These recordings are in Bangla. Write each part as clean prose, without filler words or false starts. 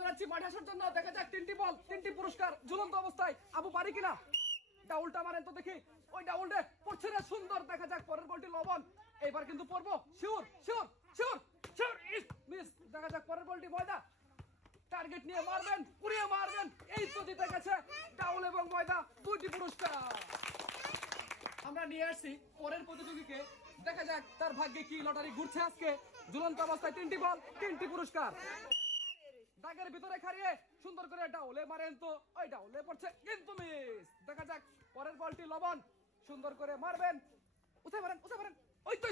জানাচ্ছি মাঠে আসার জন্য। দেখা যাক তিনটি বল তিনটি পুরস্কার ঝুলন্ত অবস্থায়। আবু পারি কিনা? ডাউলটা মারেন তো দেখি। ওই ডাউলটা পড়ছে না, সুন্দর। দেখা যাক পরের বলটি লবণ। এবার কিন্তু পড়বো sure sure sure sure. Miss. দেখা যাক পরের বলটি ময়দা। টার্গেট নিয়ে মারবেন, পুড়িয়ে মারবেন। এই তো জিতে গেছে ডাউল এবং ময়দা দুইটি পুরস্কার। আমরা নিয়ে আসছি পরের প্রতিযোগীকে। দেখা যাক তার ভাগ্যে কি লটারি ঘুরছে আজকে। ঝুলন্ত অবস্থায় তিনটি বল তিনটি পুরস্কার। দাগের ভিতরে খাড়িয়ে সুন্দর করে ডাউলে মারেন তো। ওই ডাউলে পড়ছে কিন্তু মিস। দেখা যাক পরের বলটি লবণ। সুন্দর করে মারবেন, উঠে মারেন উঠে মারেন। ওই তো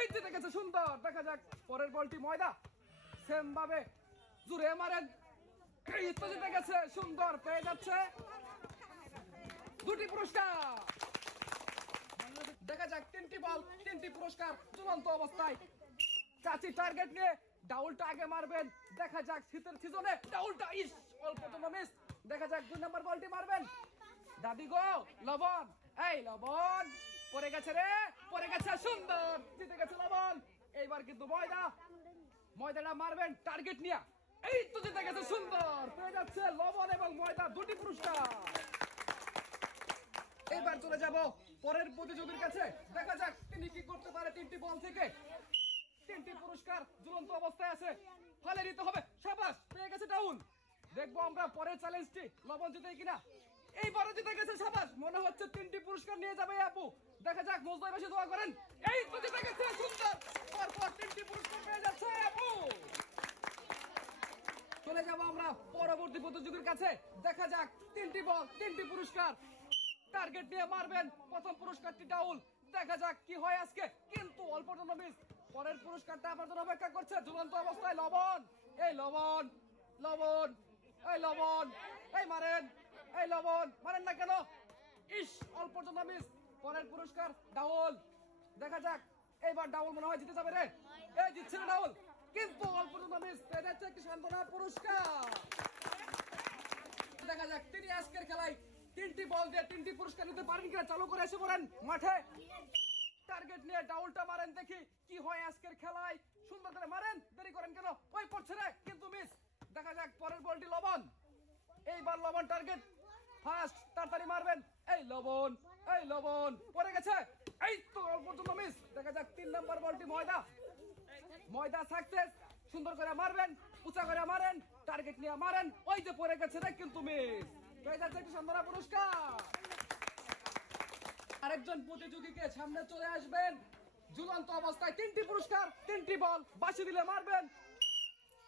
এই জিতে গেছে সুন্দর। দেখা যাক পরের বলটি ময়দা। সেম ভাবে জুড়ে মারেন। এই তো জিতে গেছে সুন্দর। পেয়ে যাচ্ছে দুটি পুরস্কার। দেখা যাক তিনটি বল তিনটি পুরস্কার ঝুলন্ত অবস্থায়। চাচি টার্গেট নিয়ে ডাউলটা আগে মারবেন। দেখা যাক শীতের সিজনে ডাউলটা অল্প তো মিস। দেখা যাক 2 নম্বর বলটি মারবেন। দাদি গো লবণ। এই লবণ পড়ে গেছে রে, পড়ে গেছে। সুন্দর জিতে গেছে লবণ। এইবার কিন্তু ময়দাটা মারবেন টার্গেট নিয়ে। এই তো জিতে গেছে সুন্দর। পেয়ে যাচ্ছে লবণ এবং ময়দা দুটি পুরস্কার। এবার চলে যাব পরের প্রতিযোগীর কাছে। দেখা যাক তিনি কি করতে পারে তিনটি বল থেকে। তিনটি পুরস্কার ঝুলন্ত অবস্থায় আছে, ফলে নিতে হবে। সাবাস, পেয়ে গেছে ডাউল। দেখবো আমরা পরের চ্যালেঞ্জটি লবণ জিতে কিনা। এইবারও জিতে গেছে সাবাস। মনে হচ্ছে তিনটি পুরস্কার নিয়ে যাবে আপু। দেখা যাক মজদায় বেশি দোয়া করেন। এই তো জিতে গেছে সুন্দর। পরপর তিনটি পুরস্কার পেয়ে যাচ্ছে আপু। চলে যাব আমরা পরবর্তী প্রতিযোগীর কাছে। দেখা যাক তিনটি বল তিনটি পুরস্কার। টার্গেট নিয়ে মারবেন। প্রথম পুরস্কারটি ডাউল। দেখা যাক কি হয় আজকে, কিন্তু অল্প জন্য মিস। পরের পুরস্কারটা আমার জন্য অপেক্ষা করছে ঝুলন্ত অবস্থায় লবণ। এই লবণ লবণ এই লবণ এই মারেন। এই লবণ মারেন না কেন? অল্প জন্য মিস। পরের পুরস্কার ডাউল। দেখা যাক এইবার ডাউল মনে হয় জিতে যাবে রে। এই জিতছে না ডাউল, কিন্তু অল্প জন্য মিস। পেয়ে যাচ্ছে একটি সান্ত্বনা পুরস্কার। দেখা যাক তিনি আজকের খেলায় তিনটি বল দিয়ে তিনটি পুরস্কার নিতে পারেন কিনা। চালু করে এসে পড়েন মাঠে। টার্গেট নিয়ে ডাউলটা মারেন, দেখি কি হয় আজকের খেলায়। সুন্দর করে মারেন, দেরি করেন কেন? ওই পড়ছে রে, কিন্তু মিস। দেখা যাক পরের বলটি লবণ। এইবার লবণ টার্গেট ফার্স্ট, তাড়াতাড়ি মারবেন। এই লবণ এই লবণ পড়ে গেছে। এই তো অল্প জন্য মিস। দেখা যাক 3 নম্বর বলটি ময়দা। ময়দা সাকসেস। সুন্দর করে মারবেন, উঁচা করে মারেন, টার্গেট নিয়ে মারেন। ওই যে পড়ে গেছে রে, কিন্তু মিস। পেয়ে যাচ্ছে একটি সান্ত্বনা পুরস্কার। আরেকজন প্রতিযোগীকে সামনে চলে আসবেন। ঝুলন্ত অবস্থায় তিনটি পুরস্কার তিনটি বল। বাঁশি দিলে মারবেন।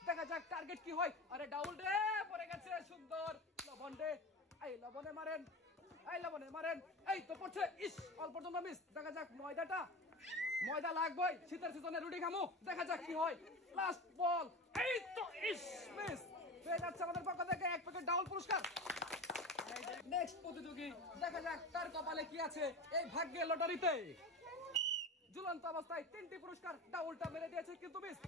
দেখা যাক টার্গেট কি হয়। আরে ডাউল রে, পড়ে গেছে সুন্দর। লবণ রে, এই লবণে মারেন। এই লবণে মারেন। এই তো পড়ছে অল্প জন্য মিস। দেখা যাক ময়দা লাগবে শীতের সিজনে রুটি খামু। দেখা যাক কি হয়। লাস্ট বল। এই তো মিস। পেয়ে যাচ্ছে আমাদের পক্ষ থেকে 1 প্যাকেট ডাউল পুরস্কার। নেক্সট প্রতিযোগী, দেখা যাক তার কপালে কি আছে এই ভাগ্যের লটারিতে। ঝুলন্ত অবস্থায় তিনটি পুরস্কার। ডাউলটা মেরে দিয়েছে কিন্তু মিস।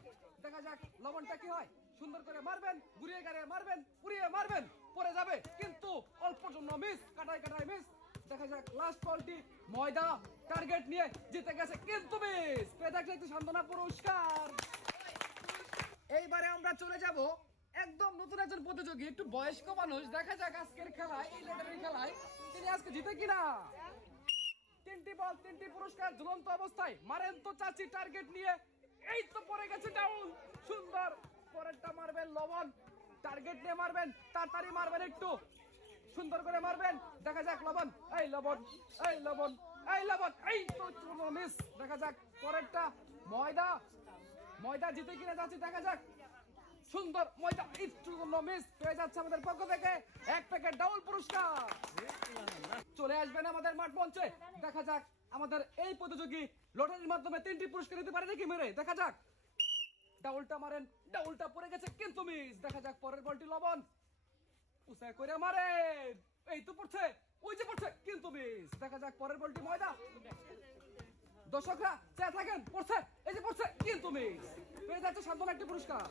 দেখা যাক লবণটা কি হয়। সুন্দর করে মারবেন, ঘুরিয়ে গাড়িয়ে মারবেন, পুড়িয়ে মারবেন। পড়ে যাবে, কিন্তু অল্প জন্য মিস। কাটায় কাটায় মিস। দেখা যাক লাস্ট বলটি ময়দা। টার্গেট নিয়ে জিতে গেছে কিন্তু মিস। পেয়ে যাচ্ছে একটি সান্ত্বনা পুরস্কার। এইবারে আমরা চলে যাব একদম নতুন একজন প্রতিযোগী, একটু বয়স্ক মানুষ। দেখা যাক আজকের খেলায়, এই লটারির খেলায় তিনি আজকে জিতে কিনা। তিনটি বল তিনটি পুরস্কার ঝুলন্ত অবস্থায়। মারেন তো চাচি টার্গেট নিয়ে। এই তো পড়ে গেছে ডাউন। সুন্দর। পরেরটা মারবেন লবণ। টার্গেট নিয়ে মারবেন, তাড়াতাড়ি মারবেন, একটু সুন্দর করে মারবেন। দেখা যাক লবণ। এই লবণ এই লবণ এই লবণ। এই তো মিস। দেখা যাক পরেরটা ময়দা জিতে কিনা যাচ্ছে। দেখা যাক সুন্দর ময়দা একটু মিস। পেয়ে যাচ্ছে আমাদের পক্ষ থেকে 1 প্যাকেট ডাউল পুরস্কার। চলে আসবেন আমাদের মাঠ মঞ্চে। দেখা যাক আমাদের এই প্রতিযোগী লটারির মাধ্যমে 3টি পুরস্কার দিতে পারে নাকি মেরে। দেখা যাক। ডাউলটা মারেন। ডাউলটা পড়ে গেছে কিন্তু মিস। দেখা যাক পরের বলটি লবণ। উঁচা করে মারেন। এই তো পড়ছে, ওই যে পড়ছে, কিন্তু মিস। দেখা যাক পরের বলটি ময়দা। দর্শকরা চেয়ে থাকেন, পড়ছে, এই যে পড়ছে, কিন্তু মিস। পেয়ে যাচ্ছে সান্ত্বনা একটি পুরস্কার।